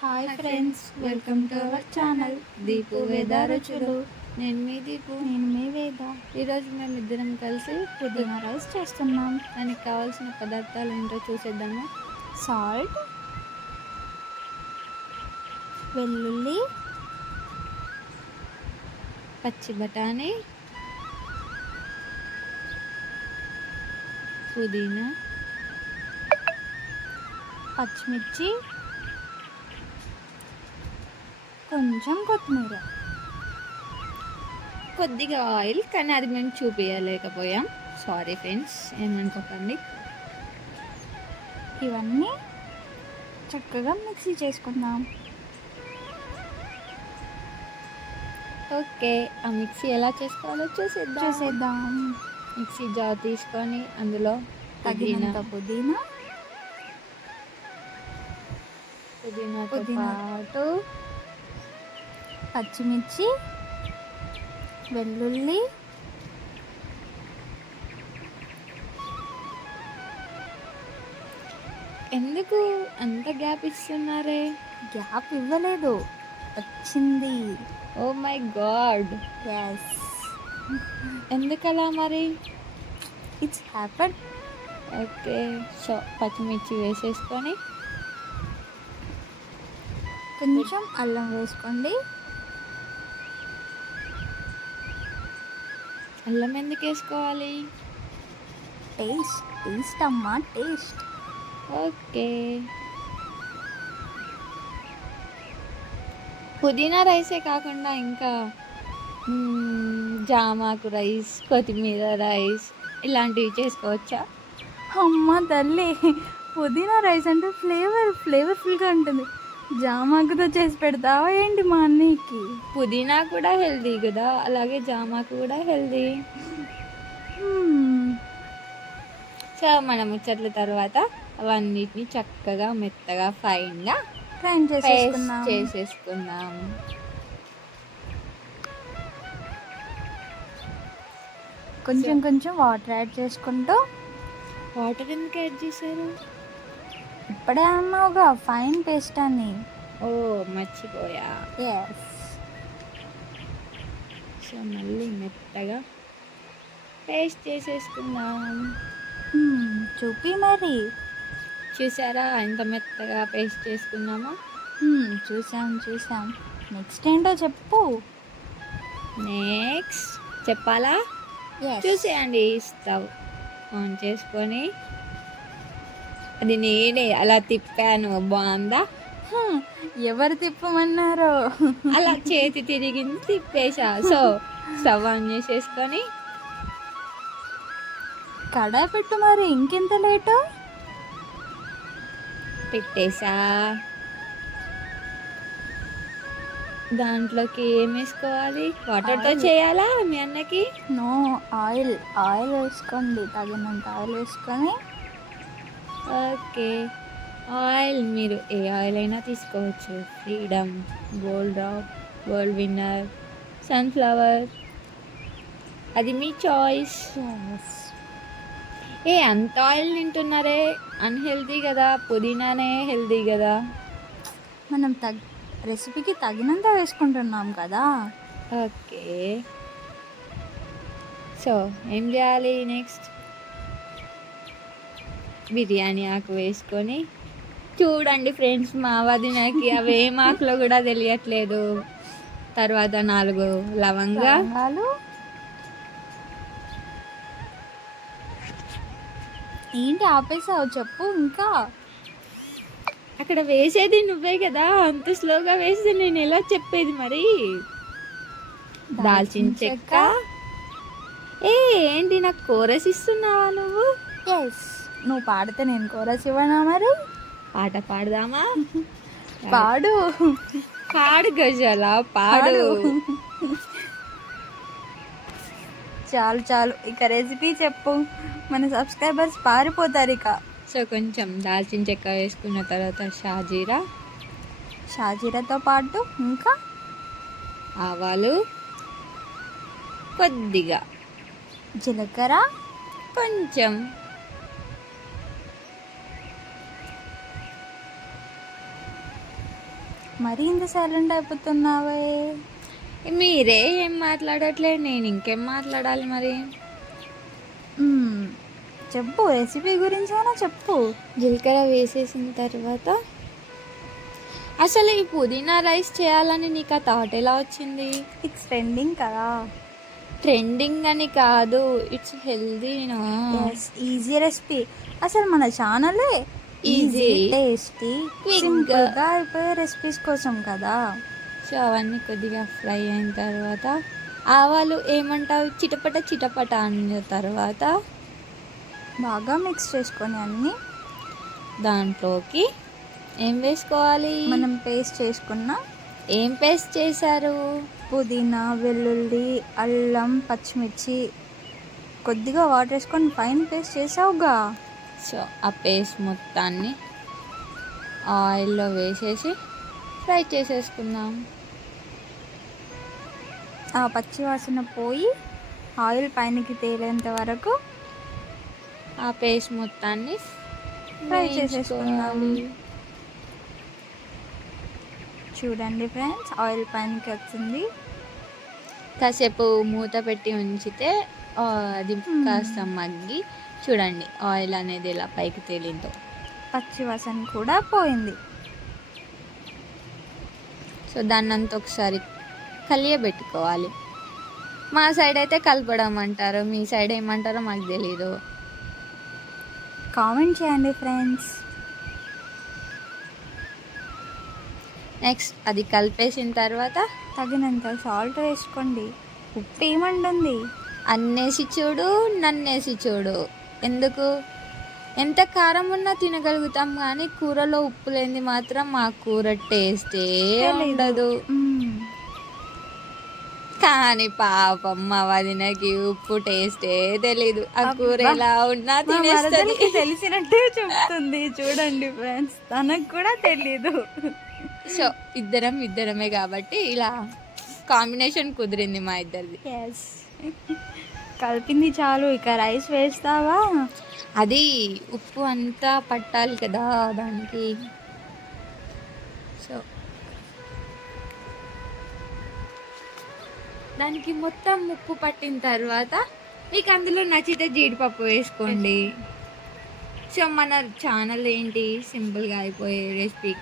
Hi hi friends, friends, welcome to our channel Deepu Veda రుచులు. నేను మీ దీపు. నేను మీ వేద. ఈరోజు మేము ఇద్దరం కలిసి పుదీనా రైస్ చేస్తున్నాం. దానికి కావాల్సిన పదార్థాలు ఏంటో చూసేద్దాము. సాల్ట్, వెల్లుల్లి, పచ్చి బఠానీ, పుదీనా, పచ్చిమిర్చి, కొంచెం కొత్తిమీర. కొద్దిగా ఆయిల్, కానీ అది మేము చూపించలేకపోయాం. సారీ ఫ్రెండ్స్, ఏమనుకోకండి. ఇవన్నీ చక్కగా మిక్సీ చేసుకుందాం. ఓకే, ఆ మిక్సీ ఎలా చేసుకోవాలో చూసేద్దాం. మిక్సీ జార్ తీసుకొని అందులో తగినంత పుదీనా, పుదీనాతో పాటు పచ్చిమిర్చి, వెల్లుల్లి, ఎందుకు అంత గ్యాప్ ఇస్తున్నారే? గ్యాప్ ఇవ్వలేదు, వచ్చింది. ఓ మై గాడ్, ఎస్, ఎందుకలా మరి? It's happen. ఓకే, సో పచ్చిమిర్చి వేసేసుకొని కొంచెం అల్లం వేసుకోండి. అల్లం ఎందుకు వేసుకోవాలి? టేస్ట్ అమ్మా, టేస్ట్. ఓకే, పుదీనా రైసే కాకుండా ఇంకా జామాకు రైస్, కొత్తిమీర రైస్ ఇలాంటివి చేసుకోవచ్చా? అమ్మ తల్లి, పుదీనా రైస్ అంటే ఫ్లేవర్ఫుల్గా ఉంటుంది. జామాకుతో చేసి పెడతావా ఏంటి మా అన్నయ్యకి? పుదీనా కూడా హెల్దీ కదా, అలాగే జామాకు కూడా హెల్దీ. సో మనం ముచ్చట్ల తర్వాత అవన్నిటిని చక్కగా మెత్తగా ఫైన్గా గ్రైండ్ చేసేసుకుందాం. కొంచెం వాటర్ యాడ్ చేసుకుంటూ. వాటర్ ఎందుకు యాడ్ చేశారు? ఇప్పుడే అన్నావుగా ఫైన్ పేస్ట్ అని. ఓ మర్చిపోయా. ఎస్. సో మళ్ళీ మెత్తగా పేస్ట్ చేసేసుకుందాం. చూపి మరి. చూసారా ఎంత మెత్తగా పేస్ట్ చేసుకున్నామో? చూసాం. నెక్స్ట్ ఏంటో చెప్పు. నెక్స్ట్ చెప్పాలా? చూసేయండి. స్టవ్ ఆన్ చేసుకొని అది నేనే అలా తిప్పాను. బాగుందా? ఎవరు తిప్పమన్నారు? అలా చేతి తిరిగింది తిప్పేసా. సో స్టవ్ ఆన్ చేసేసుకొని కడాయి పెట్టు మరి, ఇంకెంత లేటు? పెట్టేసా. దాంట్లోకి ఏం వేసుకోవాలి? వాటర్తో చేయాలా మీ అన్నకి? నో, ఆయిల్ వేసుకోండి. తగినంత ఆయిల్ వేసుకొని. ఓకే, ఆయిల్ మీరు ఏ ఆయిల్ అయినా తీసుకోవచ్చు. Freedom, gold rock, gold winner, sunflower, అది మీ చాయిస్. అంత ఆయిల్ తింటున్నారే, అన్హెల్దీ కదా. పుదీనానే హెల్దీ కదా. మనం రెసిపీకి తగినంత వేసుకుంటున్నాం కదా. ఓకే, సో ఏం చేయాలి నెక్స్ట్? బిర్యానీ ఆకు వేసుకొని. చూడండి ఫ్రెండ్స్, మా వదినకి అవి ఏం ఆకులో కూడా తెలియట్లేదు. తర్వాత 4 లవంగాలు. ఏంటి ఆపేసావు? చెప్పు ఇంకా. అక్కడ వేసేది నువ్వే కదా, అంత స్లోగా వేస్తే నేను ఎలా చెప్పేది మరి? దాల్చిన చెక్క. ఏంటి నాకు కోరస్ ఇస్తున్నావా నువ్వు? ఎస్, నువ్వు పాడితే నేను కోరస్ ఇవ్వనా మరి? పాట పాడదామా? పాడు గజల పాడు. చాలు, ఇక రెసిపీ చెప్పు. మన సబ్స్క్రైబర్స్ పారిపోతారు ఇక. సో కొంచెం దాల్చిన చెక్క వేసుకున్న తర్వాత షాజీరాతో పాటు ఇంకా ఆవాలు, కొద్దిగా జీలకర్ర, కొంచెం మరీ ఇంత సైలెంట్ అయిపోతున్నావే? మీరే ఏం మాట్లాడట్లేదు, నేను ఇంకేం మాట్లాడాలి మరి? మ్మ్. చెప్పు, రెసిపీ గురించి అయినా చెప్పు. జీలకర్ర వేసేసిన తర్వాత అసలు ఈ పుదీనా రైస్ చేయాలని నీకు ఆ థాట్ ఎలా వచ్చింది? ఇట్స్ ట్రెండింగ్ కదా. ట్రెండింగ్ అని కాదు, ఇట్స్ హెల్దీనా. Yes, easy recipe. అసలు మన ఛానలే ఈజీ, ఈజీ, టేస్టీ, క్విక్. సింపుల్గా అయిపోయే రెసిపీస్ కోసం కదా. సో అవన్నీ కొద్దిగా ఫ్రై అయిన తర్వాత ఆవాలు ఏమంటావు చిటపట చిటపట అన్న తర్వాత బాగా మిక్స్ చేసుకొని అన్నీ దాంట్లోకి ఏం వేసుకోవాలి? మనం పేస్ట్ చేసుకున్న ఏం పేస్ట్ చేశారు? పుదీనా, వెల్లుల్లి, అల్లం, పచ్చిమిర్చి, కొద్దిగా వాటర్ వేసుకొని ఫైన్ పేస్ట్ చేసావుగా. సో ఆ పేస్ట్ మొత్తాన్ని ఆయిల్లో వేసేసి ఫ్రై చేసేసుకుందాం. ఆ పచ్చి వాసన పోయి ఆయిల్ పైనకి తేలేంత వరకు ఆ పేస్ట్ మొత్తాన్ని ఫ్రై చేసేసుకుందాం. వేయించుకోవాలి. చూడండి ఫ్రెండ్స్, ఆయిల్ పైనకి వచ్చింది. కాసేపు మూత పెట్టి ఉంచితే అది కాస్త మగ్గి చూడండి ఆయిల్ అనేది ఎలా పైకి తేలిందో. పచ్చి వాసన కూడా పోయింది. సో దాన్ని అంతా ఒకసారి కలియబెట్టుకోవాలి. మా సైడ్ అయితే కలపడం అంటారు, మీ సైడ్ ఏమంటారో మాకు తెలీదు. కామెంట్ చేయండి ఫ్రెండ్స్. నెక్స్ట్ అది కలిపేసిన తర్వాత తగినంత సాల్ట్ వేసుకోండి. ఉప్పు ఏమంటుంది? అన్నేసి చూడు, నన్నేసి చూడు. ఎందుకు? ఎంత కారం ఉన్నా తినగలుగుతాం, కానీ కూరలో ఉప్పు లేనిది మాత్రం మా కూర టేస్టే ఉండదు. కానీ పాపం మా వదినకి ఉప్పు టేస్టే తెలీదు. ఆ కూర ఎలా ఉన్నా తినేస్తుంది. తెలిసినట్టే చెప్తుంది. చూడండి ఫ్రెండ్స్, తనకు కూడా తెలీదు. సో ఇద్దరమే కాబట్టి ఇలా కాంబినేషన్ కుదిరింది మా ఇద్దరిది. ఎస్, కలిపింది చాలు. ఇక రైస్ వేస్తావా? అది ఉప్పు అంతా పట్టాలి కదా దానికి. సో దానికి మొత్తం ఉప్పు పట్టిన తర్వాత మీకు అందులో నచ్చితే జీడిపప్పు వేసుకోండి. సో మన ఛానల్ ఏంటి, సింపుల్గా అయిపోయే రెసిపీ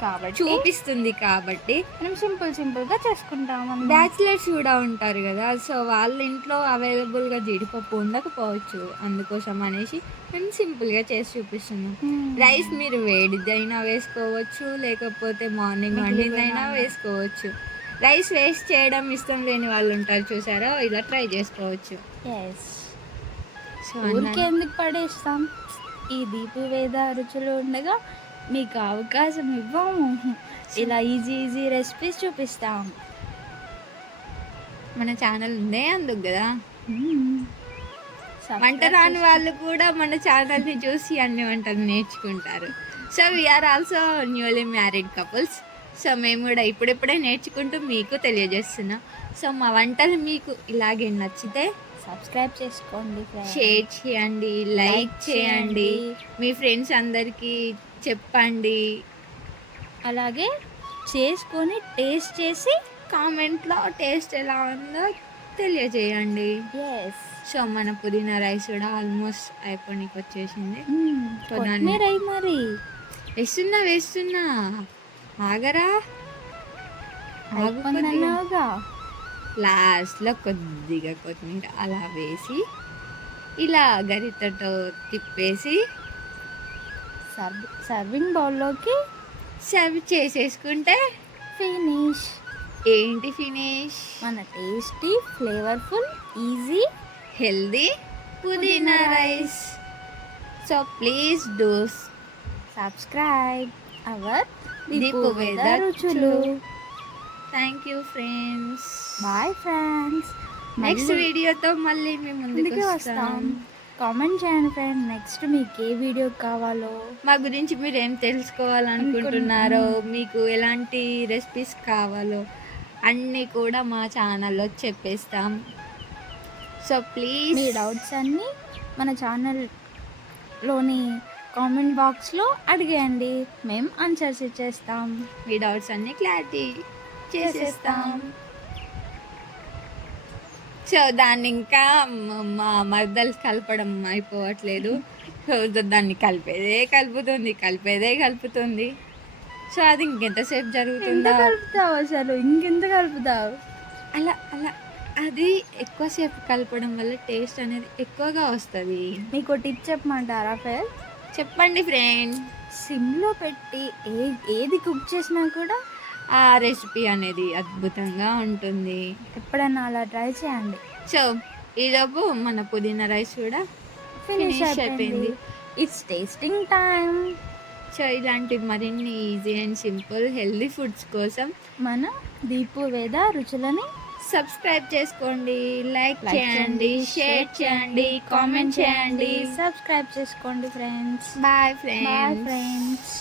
కాబట్టి చూపిస్తుంది కాబట్టి మనం సింపుల్గా చేసుకుంటాం. బ్యాచిలర్స్ కూడా ఉంటారు కదా, సో వాళ్ళ ఇంట్లో అవైలబుల్గా జీడిపప్పు ఉండకపోవచ్చు, అందుకోసం అనేసి నేను సింపుల్గా చేసి చూపిస్తున్నాను. రైస్ మీరు వేడిదైనా వేసుకోవచ్చు, లేకపోతే మార్నింగ్ వండిందైనా వేసుకోవచ్చు. రైస్ వేస్ట్ చేయడం ఇష్టం లేని వాళ్ళు ఉంటారు చూసారా, ఇలా ట్రై చేసుకోవచ్చు. ఎస్, ఊరికే ఎందుకు పడేస్తాం? ఈ దీపు వేద రుచులు ఉండగా మీకు అవకాశం ఇవ్వము. ఇలా ఈజీ రెసిపీస్ చూపిస్తాం. మన ఛానల్ ఉందే అందుకు కదా. వంట రాని వాళ్ళు కూడా మన ఛానల్ని చూసి అన్ని వంటలు నేర్చుకుంటారు. So we are also newly married couples. సో మేము కూడా ఇప్పుడిప్పుడే నేర్చుకుంటూ మీకు తెలియజేస్తున్నాం. సో మా వంటలు మీకు ఇలాగే నచ్చితే సబ్స్క్రైబ్ చేసుకోండి, షేర్ చేయండి, లైక్ చేయండి, మీ ఫ్రెండ్స్ అందరికీ చెప్పండి. అలాగే చేసుకొని టేస్ట్ చేసి కామెంట్లో టేస్ట్ ఎలా ఉందో తెలియజేయండి. ఎస్, సో మన పుదీనా రైస్ కూడా ఆల్మోస్ట్ అయిపోయినకి వచ్చేసింది. కొత్తిమీర మరి వేస్తున్నా ఆగరా, ఆగుకున్నావుగా. లాస్ట్లో కొద్దిగా కొత్తిమీర అలా వేసి ఇలా గరిటతో తిప్పేసి సర్వింగ్ బౌల్లోకి సర్వ్ చేసేసుకుంటే ఫినిష్. ఏంటి ఫినిష్? మన టేస్టీ, ఫ్లేవర్ఫుల్, ఈజీ, హెల్దీ పుదీనా rice. So please do subscribe our Deepu Veda Ruchulu. Thank you friends. Bye friends. Next వీడియోతో మళ్ళీ మేము ముందుకు వస్తాం. కామెంట్ చేయండి ఫ్రెండ్, నెక్స్ట్ మీకు ఏ వీడియో కావాలో, మా గురించి మీరు ఏం తెలుసుకోవాలనుకుంటున్నారో, మీకు ఎలాంటి రెసిపీస్ కావాలో అన్నీ కూడా మా ఛానల్లో చెప్పేస్తాం. సో ప్లీజ్ మీ డౌట్స్ అన్నీ మన ఛానల్లోని కామెంట్ బాక్స్లో అడిగేయండి, మేము ఆన్సర్స్ ఇచ్చేస్తాం. మీ డౌట్స్ అన్నీ క్లారిటీ చేసేస్తాం. సో దాన్ని ఇంకా మా మర్దలు కలపడం అయిపోవట్లేదు. సో దాన్ని కలుపుతుంది. సో అది ఇంకెంతసేపు ఎంత జరుగుతుందో కలుపుతావు అసలు, ఇంకెంత కలుపుతావు? అలా అది ఎక్కువసేపు కలపడం వల్ల టేస్ట్ అనేది ఎక్కువగా వస్తుంది. మీకు టిప్ చెప్పమంటారా ఫ్రెండ్? చెప్పండి ఫ్రెండ్. సిమ్లో పెట్టి ఏది కుక్ చేసినా కూడా ఆ రెసిపీ అనేది అద్భుతంగా ఉంటుంది. ఎప్పుడైనా అలా ట్రై చేయండి. సో ఈలోపు మన పుదీనా రైస్ కూడా ఫినిష్ ఫినిష్ అయిపోయింది. It's tasting time. సో ఇలాంటి మరిన్ని easy and simple healthy foods కోసం మన దీపు వేద రుచులని సబ్స్క్రైబ్ చేసుకోండి, లైక్ చేయండి, షేర్ చేయండి, కామెంట్ చేయండి. సబ్స్క్రైబ్ చేసుకోండి friends. Bye bye friends. Friends.